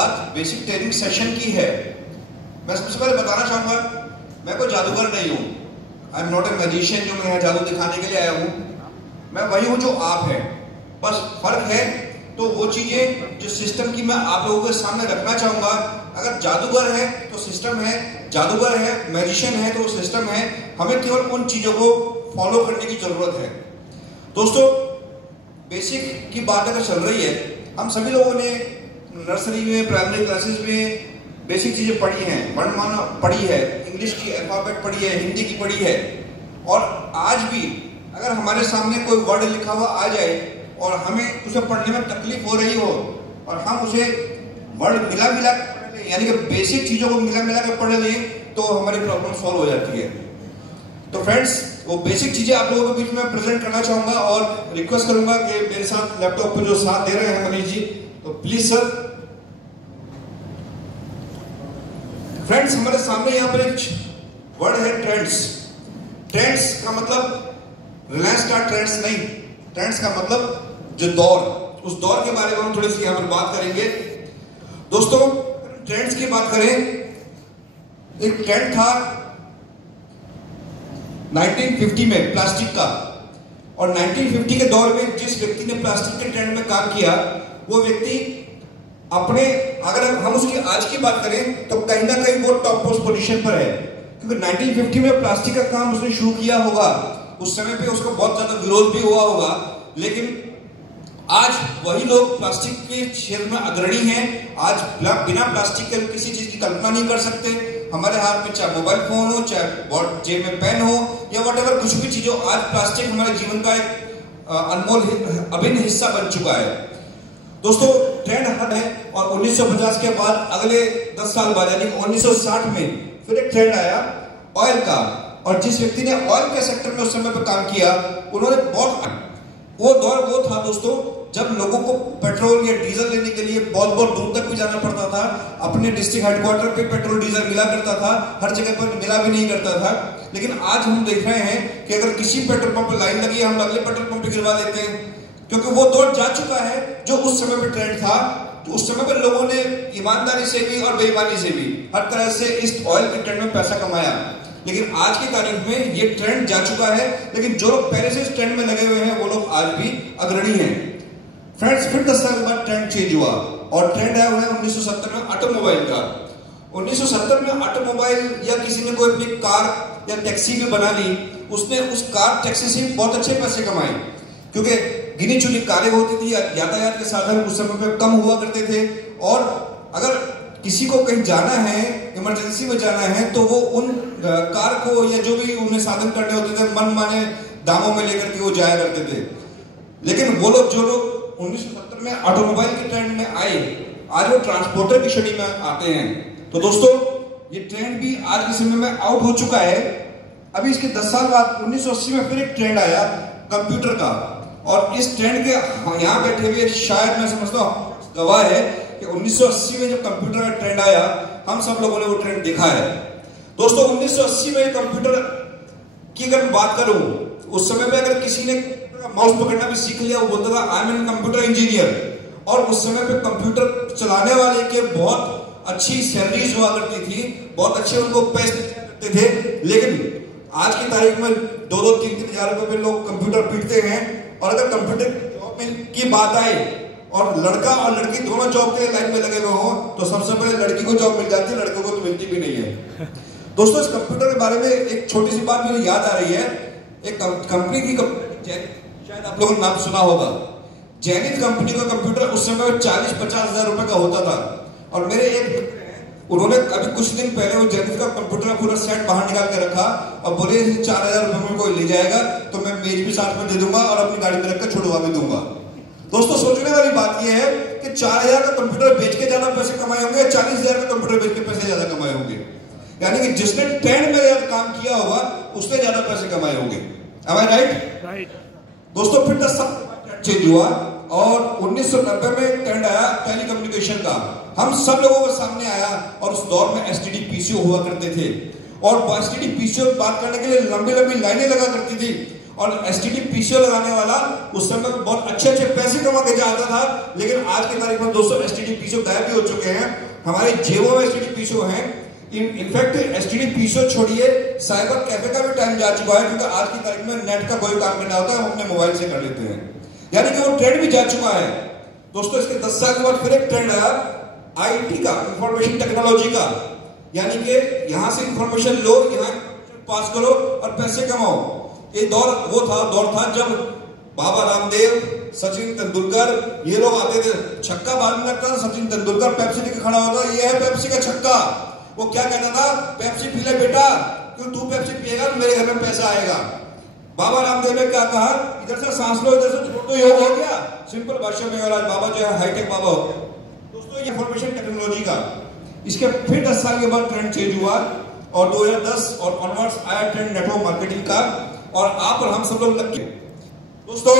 बात basic training session की है। मैं सबसे पहले बताना चाहूंगा, मैं कोई जादूगर नहीं हूं। I am not a magician जो मैं यहाँ जादू दिखाने के लिए आया हूँ। मैं वही हूँ जो आप हैं, बस फर्क है तो वो चीजें जो सिस्टम की मैं आप लोगों के सामने रखना चाहूंगा। अगर जादूगर है तो सिस्टम है, जादूगर है मैजिशियन है तो सिस्टम है। हमें केवल उन चीजों को फॉलो करने की जरूरत है। दोस्तों, बेसिक की बात अगर चल रही है, हम सभी लोगों ने नर्सरी में, प्राइमरी क्लासेस में बेसिक चीजें पढ़ी हैं, वर्णमाला पढ़ी है, इंग्लिश की अल्फाबेट पढ़ी है, हिंदी की पढ़ी है। और आज भी अगर हमारे सामने कोई वर्ड लिखा हुआ आ जाए और हमें उसे पढ़ने में तकलीफ हो रही हो और हम उसे वर्ड मिला मिला कर पढ़ लें, यानी कि बेसिक चीजों को मिला मिला कर पढ़ लें, तो हमारी प्रॉब्लम सॉल्व हो जाती है। तो फ्रेंड्स, वो बेसिक चीजें आप लोगों के बीच में प्रेजेंट करना चाहूंगा और रिक्वेस्ट करूंगा कि मेरे साथ लैपटॉप पे जो साथ दे रहे हैं मनीष जी, तो प्लीज सर। फ्रेंड्स, हमारे सामने यहाँ पर एक वर्ड है ट्रेंड्स। ट्रेंड्स का मतलब रिलायंस का ट्रेंड्स नहीं, ट्रेंड्स का मतलब जो दौर, उस दौर के बारे में हम थोड़ी सी यहाँ पर बात करेंगे। दोस्तों, ट्रेंड्स की बात करें, एक ट्रेंड था 1950 में प्लास्टिक का, और 1950 के दौर में जिस व्यक्ति ने प्लास्टिक के ट्रेंड में काम किया, वो व्यक्ति अपने, अगर हम उसकी आज की बात करें तो कहीं ना कहीं वो टॉप मोस्ट पोजीशन पर है, क्योंकि 1950 में प्लास्टिक का काम उसने शुरू किया होगा। उस समय पे उसको बहुत ज्यादा विरोध भी हुआ होगा, लेकिन आज वही लोग प्लास्टिक के क्षेत्र में अग्रणी हैं। आज बिना प्लास्टिक के किसी चीज की कल्पना नहीं कर सकते। हमारे हाथ में चाहे मोबाइल फोन हो, चाहे जेब में पेन हो, या व्हाटएवर कुछ भी चीज हो, आज प्लास्टिक हमारे जीवन का एक अनमोल अभिन्न हिस्सा बन चुका है। दोस्तों, ट्रेंड हट है, और 1950 के बाद अगले 10 साल बाद यानी 1960 में फिर एक ट्रेंड आया ऑयल का। और जिस व्यक्ति ने ऑयल के सेक्टर में उस समय पर काम किया, उन्होंने वो दौर वो था दोस्तों, जब लोगों को पेट्रोल या डीजल लेने के लिए बहुत बहुत दूर तक भी जाना पड़ता था। अपने डिस्ट्रिक्ट हेडक्वार्टर पे पेट्रोल डीजल मिला करता था, हर जगह पर मिला भी नहीं करता था। लेकिन आज हम देख रहे हैं कि अगर किसी पेट्रोल पंप पर लाइन लगी है, हम अगले पेट्रोल पंप पे गिरवा लेते हैं, क्योंकि वो दौर जा चुका है जो उस समय पर ट्रेंड था। तो उस समय पर लोगों ने ईमानदारी से भी और बेईमानी से भी हर तरह से इस ऑयल के ट्रेंड में पैसा कमाया। लेकिन आज की तारीख में ये ट्रेंड जा चुका है, लेकिन जो लोग पहले से इस ट्रेंड में लगे हुए हैं वो लोग आज भी अग्रणी हैं। फ्रेंड्स, फिर 10 साल के बाद ट्रेंड चेंज हुआ, और ट्रेंड आया हुआ है 1970 में ऑटोमोबाइल का। 1970 में ऑटोमोबाइल या किसी ने कोई अपनी कार या टैक्सी भी बना ली, उसने उस कार टैक्सी से बहुत अच्छे पैसे कमाए, क्योंकि गिनी चुनी कारें होती थी, यातायात के साधन उस समय पे कम हुआ करते थे। और अगर किसी को कहीं जाना है, इमरजेंसी में जाना है, तो वो उन कार को या जो भी उन्हें साधन करने होते थे, मन माने दामों में लेकर के वो जाया करते थे। लेकिन वो लोग, जो लोग 1970 में ऑटोमोबाइल के ट्रेंड में आए, आज वो ट्रांसपोर्टर की श्रेणी में आते हैं। तो दोस्तों, ये ट्रेंड भी आज के समय में आउट हो चुका है। अभी इसके 10 साल बाद 1980 में फिर एक ट्रेंड आया कंप्यूटर का, और इस ट्रेंड के यहाँ बैठे हुए शायद मैं समझता हूँ गवाह है कि 1980 में जब कंप्यूटर का ट्रेंड आया, हम सब लोगों ने वो ट्रेंड देखा है। दोस्तों, 1980 में कंप्यूटर की अगर बात करूं, उस समय पे अगर किसी ने माउस पकड़ना भी सीख लिया, वो बोलता था I am an computer engineer. और उस समय पे कंप्यूटर चलाने वाले के बहुत अच्छी सैलरीज हुआ करती थी, बहुत अच्छे उनको पैसे करते थे। लेकिन आज की तारीख में 2-2, 3-3 हजार रुपए में लोग कंप्यूटर पीटते हैं। और अगर कंप्यूटर जॉब की बात आए और लड़का और लड़की दोनों जॉब के लाइन में लगे हुए हो, तो सबसे पहले लड़की को जॉब मिल जाती है, लड़कों को तो मिलती भी नहीं है। दोस्तों, इस कंप्यूटर के बारे में एक छोटी सी बात मुझे याद आ रही है। एक कंपनी की, शायद आप लोगों ने नाम सुना होगा, जेनिथ कंपनी का कंप्यूटर उस समय 40-50 हजार रुपए का होता था। और मेरे एक मित्र हैं, उन्होंने अभी कुछ दिन पहले वो जेनिथ का कंप्यूटर पूरा सेट बाहर निकाल के रखा और बोले 4000 रुपए में कोई ले जाएगा तो मैं मेज भी साथ में दे दूंगा और अपनी गाड़ी में रखकर छुड़वा भी दूंगा। दोस्तों, सोचने वाली बात यह है कि 4000 का कंप्यूटर बेच के ज्यादा पैसे कमाए होंगे या 40,000 का कंप्यूटर बेच के पैसे ज्यादा कमाए होंगे? यानी कि जिसने ट्रेंड में काम किया होगा उसने ज्यादा पैसे कमाए होंगे। Am I right? राइट। दोस्तों, फिर 10 साल चेंज हुआ और 1990 में ट्रेंड आया टेलीकम्युनिकेशन का। हम सब लोगों के सामने आया, और उस दौर में एसटीडी पीसीओ हुआ करते थे, और एसटीडी पीसीओ बात करने के लिए लंबी लंबी लाइनें लगा करती थी। और एसटीडी पीसीओ लगाने वाला उस समय बहुत अच्छे पैसे कमा के जाता था, लेकिन आज की तारीख में दोस्तों एसटीडी पीसीओ गायब भी हो चुके हैं। हमारी जेबों में एसटीडी पीसीओ हैं। इनफैक्ट एसटीडी पीसीओ छोड़िए, साइबर कैफे का भी टाइम जा चुका है, क्योंकि आज की तारीख में नेट का कोई काम नहीं होता है, हम अपने मोबाइल से कर लेते हैं। यानी कि वो ट्रेंड भी जा चुका है दोस्तों। इसके 10 साल के बाद फिर एक ट्रेंड आया आईटी का, इंफॉर्मेशन टेक्नोलॉजी का, यानी कि यहां से इंफॉर्मेशन लो, यहां पास करो और पैसे कमाओ। ये दौर था जब बाबा रामदेव, सचिन तेंदुलकर ये लोग आते थे, छक्का मारने लगता था सचिन तेंदुलकर, पेप्सी लेके खड़ा होता, ये है पेप्सी का छक्का। वो क्या कहता था, पेप्सी पी ले बेटा, क्यों तू पेप्सी पिएगा तो मेरे घर में पैसा आएगा। बाबा रामदेव ने क्या कहा, इधर से सांस लो, इधर से छोड़ दो, योग हो गया। सिंपल भाषा में, और आज बाबा जो है हाईटेक बाबा हो गया दोस्तों। ये इंफॉर्मेशन टेक्नोलॉजी का, इसके फिर 10 साल के बाद ट्रेंड चेंज हुआ और 2010 और ऑनवर्ड्स आया ट्रेंड नेटवर्क मार्केटिंग का, और आप और हम सब लोग लग गए दोस्तों।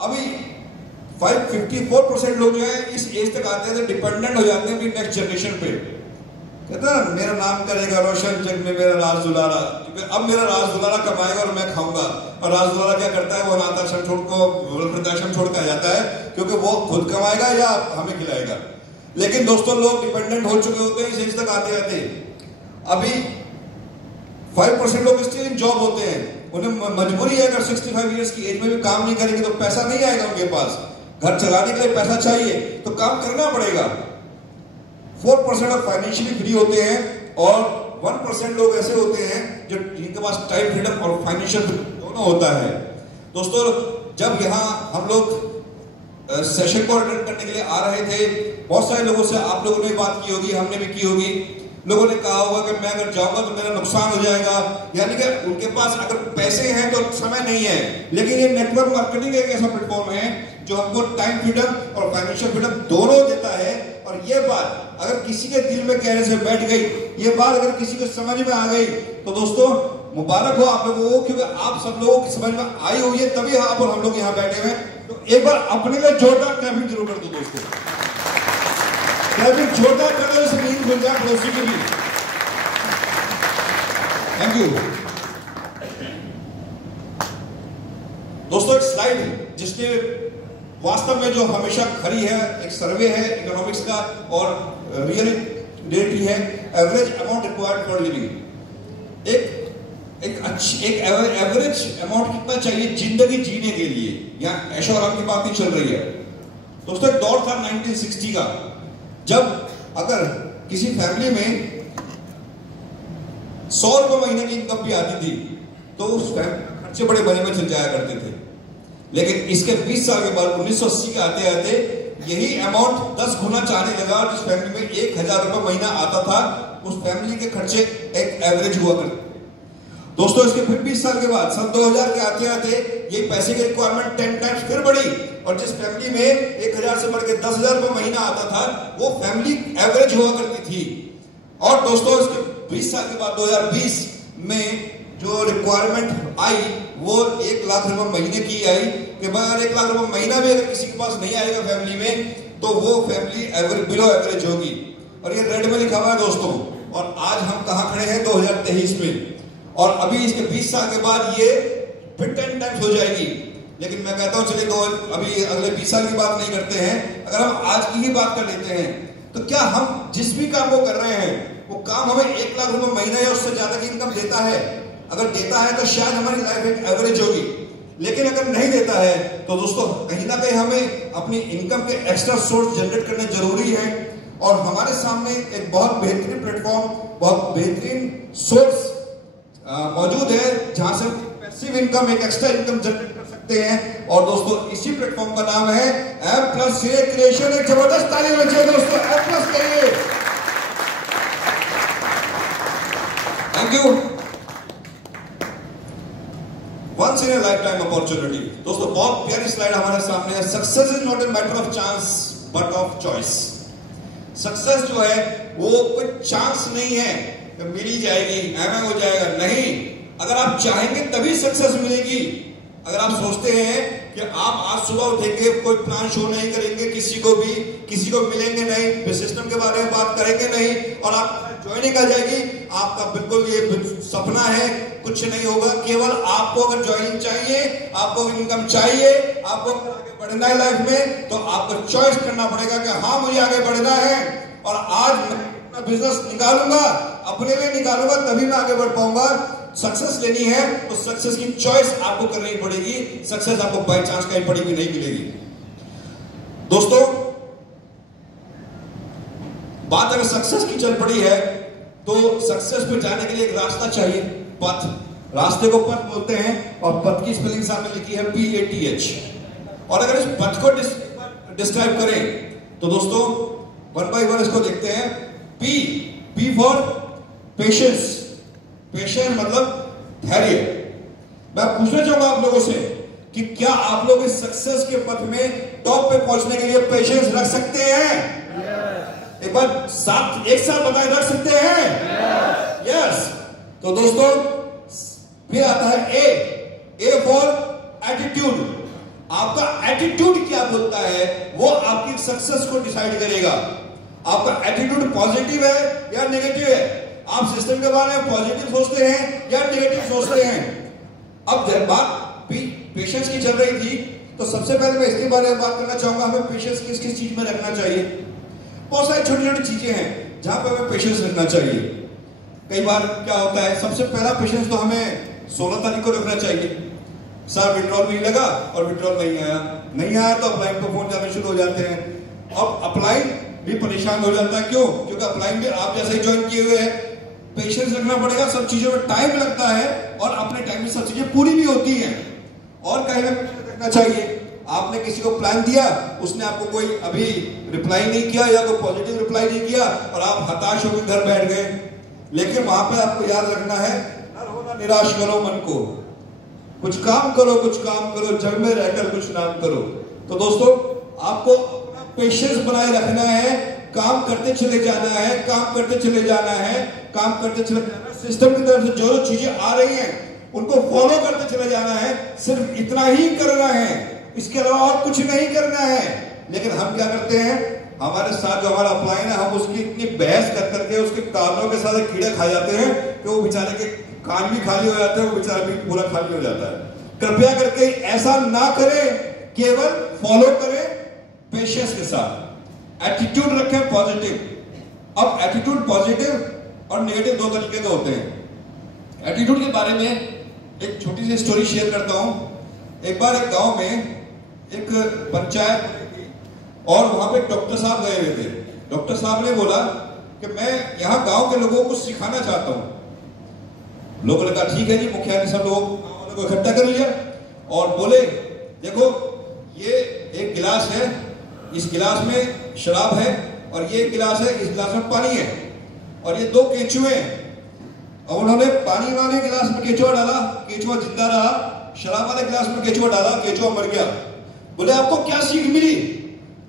अभी 54% लोग जो है इस एज तक आते हैं, डिपेंडेंट हो जाते हैं नेक्स्ट जनरेशन पे। कहते हैं ना, मेरा नाम करेगा रोशन जग में मेरा राज दुलारा, अब मेरा राज दुलारा कमाएगा और मैं खाऊंगा। और राज दुलारा क्या करता है, वो अनाथ आश्रम छोड़ को वृद्धाश्रम छोड़ के आ जाता है, क्योंकि वो खुद कमाएगा या हमें खिलाएगा। लेकिन दोस्तों लोग डिपेंडेंट हो चुके होते हैं इस एज तक आते आते। अभी 5% लोग स्टिल इन जॉब होते हैं, उन्हें मजबूरी है, अगर 65 इयर्स की एज में भी काम नहीं करेंगे तो पैसा नहीं आएगा उनके पास, घर चलाने के लिए पैसा चाहिए तो काम करना पड़ेगा। 4% लोग फाइनेंशियली फ्री होते हैं और 1% लोग ऐसे होते हैं जो जिनके पास टाइम फ्रीडम और फाइनेंशियल दोनों होता है। दोस्तों जब यहाँ हम लोग सेशन को अटेंड करने के लिए आ रहे थे, बहुत सारे लोगों से आप लोगों ने बात की होगी, हमने भी की होगी। लोगों ने कहा होगा कि मैं अगर जाऊंगा तो मेरा नुकसान हो जाएगा, यानी कि उनके पास अगर पैसे हैं तो समय नहीं है। लेकिन ये नेटवर्क मार्केटिंग एक ऐसा प्लेटफॉर्म है जो हमको टाइम फ्रीडम और फाइनेंशियल फ्रीडम दोनों देता है। और ये बात अगर किसी के दिल में कहने से बैठ गई, ये बात अगर किसी को समझ में आ गई, तो दोस्तों मुबारक हो आप लोगों को, क्योंकि आप सब लोगों की समझ में आई हुई है, तभी आप और हम लोग यहाँ बैठे हुए। तो एक बार अपने लिए जोरदार क्लैपिंग जरूर कर दो दोस्तों, क्लैपिंग जोरदार कर दो, इसे नींद खुल जाए पड़ोसी की भी। थैंक यू दोस्तों। एक स्लाइड जिसने वास्तव में जो हमेशा खरी है, एक सर्वे है इकोनॉमिक्स का और रियलिटी है, average amount required for living. एक एवरेज अमाउंट कितना चाहिए जिंदगी जीने के लिए, यहाँ ऐशो आराम की बात नहीं चल रही है दोस्तों। एक दौर था 1960 का, जब अगर किसी फैमिली में 100 रुपए महीने की इनकम भी आती थी तो उस फैमिली में खर्चे बड़े बने में चल जाया करते थे। लेकिन इसके 20 साल के बाद 1980 के आते आते यही अमाउंट 10 गुना जाने लगा। जिस फैमिली में 1000 रुपए महीना आता था, उस फैमिली के खर्चे एक एवरेज हुआ करते दोस्तों। इसके फिर 20 साल के बाद सन 2000 के आते आते ये पैसे की रिक्वायरमेंट 10 टाइम्स फिर बढ़ी, और जिस फैमिली में 1000 से बढ़ के 10,000 रुपए महीना आता था, वो फैमिली एवरेज हुआ करती थी। और दोस्तों इसके 20 साल के बाद 2020 में जो रिक्वायरमेंट आई वो 1 लाख रुपए महीने की आई, कि अगर 1 लाख रुपए महीना भी अगर किसी के पास नहीं आएगा फैमिली में, तो वो फैमिली एवरेज बिलो एवरेज होगी। और ये रेड में लिखा हुआ है दोस्तों। और आज हम कहां खड़े हैं 2023 में, और अभी इसके 20 साल के बाद ये फिर 10 टाइम्स हो जाएगी। लेकिन मैं कहता हूं चलिए तो अभी अगले 20 साल की बात नहीं करते हैं, अगर हम आज की ही बात कर लेते हैं, तो क्या हम जिस भी काम को कर रहे हैं वो काम हमें 1 लाख रुपए महीना या उससे ज्यादा की इनकम देता है? अगर देता है तो शायद हमारी लाइफ एक एवरेज होगी। लेकिन अगर नहीं देता है तो दोस्तों कहीं ना कहीं हमें अपनी इनकम के एक्स्ट्रा सोर्स जनरेट करने जरूरी है। और हमारे सामने एक बहुत बेहतरीन प्लेटफॉर्म, बहुत बेहतरीन सोर्स मौजूद है जहां से पैसिव इनकम, एक एक्स्ट्रा इनकम जनरेट कर सकते हैं। और दोस्तों इसी प्लेटफॉर्म का नाम है M+ क्रिएशन। एक जबरदस्त ताली बजाइए दोस्तों M+ के लिए। Thank you. Once in a lifetime opportunity. दोस्तों बहुत प्यारी स्लाइड हमारे सामने है। Success is not a matter of chance but of choice. Success जो है वो कोई चांस नहीं है कि मिल ही जाएगी, एमए हो जाएगा, नहीं। अगर आप चाहेंगे तभी सक्सेस मिलेगी। अगर आप सोचते हैं कि आप आज सुबह उठेंगे, कोई प्लान शो नहीं करेंगे, किसी को मिलेंगे नहीं, सिस्टम के बारे में बात करेंगे नहीं, और आप ज्वाइनिंग आ जाएगी, आपका बिल्कुल ये सपना है, कुछ नहीं होगा। केवल आपको अगर ज्वाइनिंग चाहिए, आपको इनकम चाहिए, आपको आगे बढ़ना है लाइफ में, तो आपको चॉइस करना पड़ेगा कि हाँ मुझे आगे बढ़ना है और आज मैं अपना बिजनेस निकालूंगा, अपने लिए निकालूंगा, तभी मैं आगे बढ़ पाऊंगा। सक्सेस लेनी है तो सक्सेस की चॉइस आपको करनी पड़ेगी। सक्सेस आपको बाय चांस कहीं पड़ेगी नहीं मिलेगी। दोस्तों, बात अगर सक्सेस की चल पड़ी है तो सक्सेस पे जाने के लिए एक रास्ता चाहिए, पथ। रास्ते को पथ बोलते हैं और पथ की स्पेलिंग सामने लिखी है PATH। और अगर इस पथ को डिस्क्राइब करें तो दोस्तों वन बाय वन इसको देखते हैं। P for patience. पेशेंस मतलब धैर्य। मैं पूछना चाहूंगा आप लोगों से कि क्या आप लोग इस सक्सेस के पथ में टॉप पे पहुंचने के लिए पेशेंस रख सकते हैं? एक बार एक साथ बताएं, रख सकते हैं? यस। तो दोस्तों फिर आता है A फॉर एटीट्यूड। आपका एटीट्यूड क्या बोलता है वो आपकी सक्सेस को डिसाइड करेगा। आपका एटीट्यूड पॉजिटिव है या नेगेटिव है? आप सिस्टम के बारे में पॉजिटिव सोचते हैं या नेगेटिव सोचते हैं? अब जब बात पेशेंस की चल रही थी तो सबसे पहले मैं इसके बारे में बात करना चाहूंगा, हमें पेशेंस किस किस चीज में रखना चाहिए। बहुत सारी छोटी छोटी चीजें हैं जहां पर हमें पेशेंस रखना चाहिए। कई बार क्या होता है, सबसे पहला पेशेंस तो हमें 16 तारीख को रखना चाहिए। सर विड्रॉल नहीं लगा और विड्रॉल नहीं आया तो अपलाइन पर फोन जाने शुरू हो जाते हैं। अब अपलाइन भी परेशान हो जाता है। क्यों? क्योंकि अपलाइन भी आप जैसे ही ज्वाइन किए हुए हैं। पेशेंस रखना पड़ेगा, सब चीजों में टाइम लगता है और अपने टाइम में सब चीजें पूरी भी होती हैं। और कहीं में पेशेंस रखना चाहिए। आपने किसी को प्लान दिया, उसने आपको कोई अभी रिप्लाई नहीं किया या कोई पॉजिटिव रिप्लाई नहीं किया और आप हताश होकर घर बैठ गए। लेकिन वहां पे आपको याद रखना है, न रोना निराश करो मन को, कुछ काम करो, जग में रहकर कुछ नाम करो। तो दोस्तों आपको अपना पेशेंस बनाए रखना है, काम करते चले जाना है, काम करते चले जाना है। सिस्टम की तरफ से जो चीजें आ रही हैं उनको फॉलो करते चले जाना है। सिर्फ इतना ही करना है, इसके अलावा और कुछ नहीं करना है। लेकिन हम क्या करते हैं, हमारे साथ जो हमारा अपलाइन है, हम उसकी इतनी बहस कर करके उसके कानों के साथ कीड़े खा जाते हैं कि वो बेचारे के कान भी खाली हो जाते हैं, वो बेचारा भी पूरा खाली हो जाता है। कृपया करके ऐसा ना करें, केवल फॉलो करें पेशेंस के साथ। एटीट्यूड रखें पॉजिटिव। अब एटीट्यूड पॉजिटिव और नेगेटिव दो तरीके के होते हैं। एटीट्यूड के बारे में एक छोटी सी स्टोरी शेयर करता हूं। एक बार एक गांव में एक पंचायत थी और वहां पे डॉक्टर साहब गए हुए थे। डॉक्टर साहब ने बोला कि मैं यहाँ गांव के लोगों को सिखाना चाहता हूं। लोगों ने कहा ठीक है जी। मुखिया ने सब लोगों को इकट्ठा कर लिया और बोले देखो ये एक गिलास है, इस गिलास में शराब है और ये गिलास है, इस गिलास में पानी है और ये दो केंचुए हैं। और उन्होंने पानी वाले गिलास में केंचुआ डाला, केंचुआ जिंदा रहा। शराब वाले गिलास में केंचुआ डाला, केंचुआ मर गया। बोले आपको क्या सीख मिली?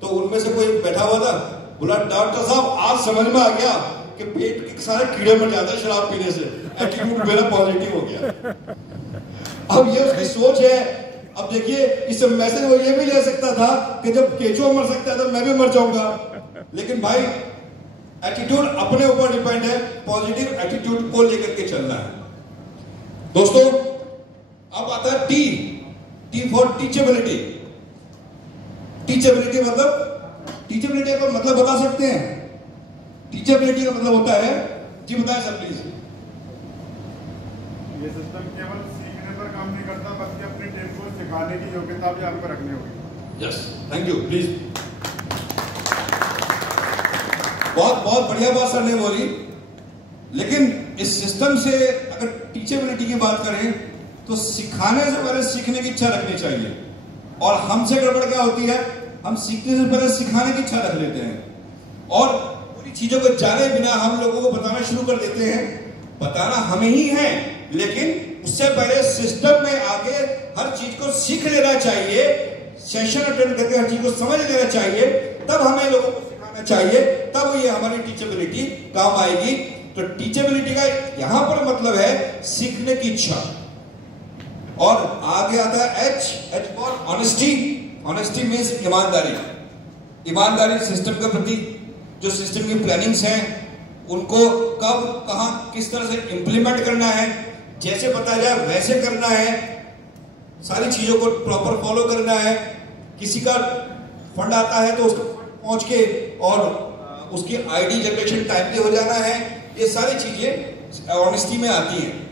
तो उनमें से कोई बैठा हुआ था, बोला डॉक्टर साहब आज समझ में आ गया कि पेट के सारे कीड़े मर जाते हैं शराब पीने से। एटीट्यूड मेरा पॉजिटिव हो गया। अब ये उसकी सोच है। अब देखिए इस मैसेज वो ये भी ले सकता था कि जब केंचुआ मर सकता है तो मैं भी मर जाऊंगा। लेकिन भाई एटीट्यूड अपने ऊपर डिपेंड है, पॉजिटिव एटीट्यूड को लेकर के चलना है। दोस्तों अब आता है टी फॉर टीचेबिलिटी। टीचेबिलिटी का मतलब बता सकते हैं? टीचेबिलिटी का मतलब होता है, जी बताएं सर प्लीज। ये सिस्टम केवल सीखने पर काम नहीं करता बल्कि अपनी टीम को सिखाने की योग्यता भी आपको रखनी होगी। Yes, thank you please. बहुत बढ़िया बात सर ने बोली। लेकिन इस सिस्टम से अगर टीचेबिलिटी की बात करें तो सिखाने से पहले सीखने की इच्छा रखनी चाहिए। और हमसे गड़बड़ क्या होती है, हम सीखने से पहले सिखाने की इच्छा रख लेते हैं और पूरी चीजों को जाने बिना हम लोगों को बताना शुरू कर देते हैं। बताना हमें ही है, लेकिन उससे पहले सिस्टम में आगे हर चीज को सीख लेना चाहिए। सेशन अटेंड करके हर चीज को समझ लेना चाहिए, तब हमें लोगों को सिखाना चाहिए, तब ये हमारी टीचेबिलिटी काम आएगी। तो टीचेबिलिटी का यहां पर मतलब है सीखने की इच्छा। और आगे आता है H for honesty. Honesty means ईमानदारी। ईमानदारी सिस्टम के प्रति, जो सिस्टम की प्लानिंग्स हैं उनको कब कहां किस तरह से इंप्लीमेंट करना है, जैसे बताया जाए वैसे करना है, सारी चीजों को प्रॉपर फॉलो करना है। किसी का फंड आता है तो उसको पहुंच के और उसकी आईडी जनरेशन टाइमली हो जाना है। ये सारी चीजें ऑनेस्टी में आती हैं।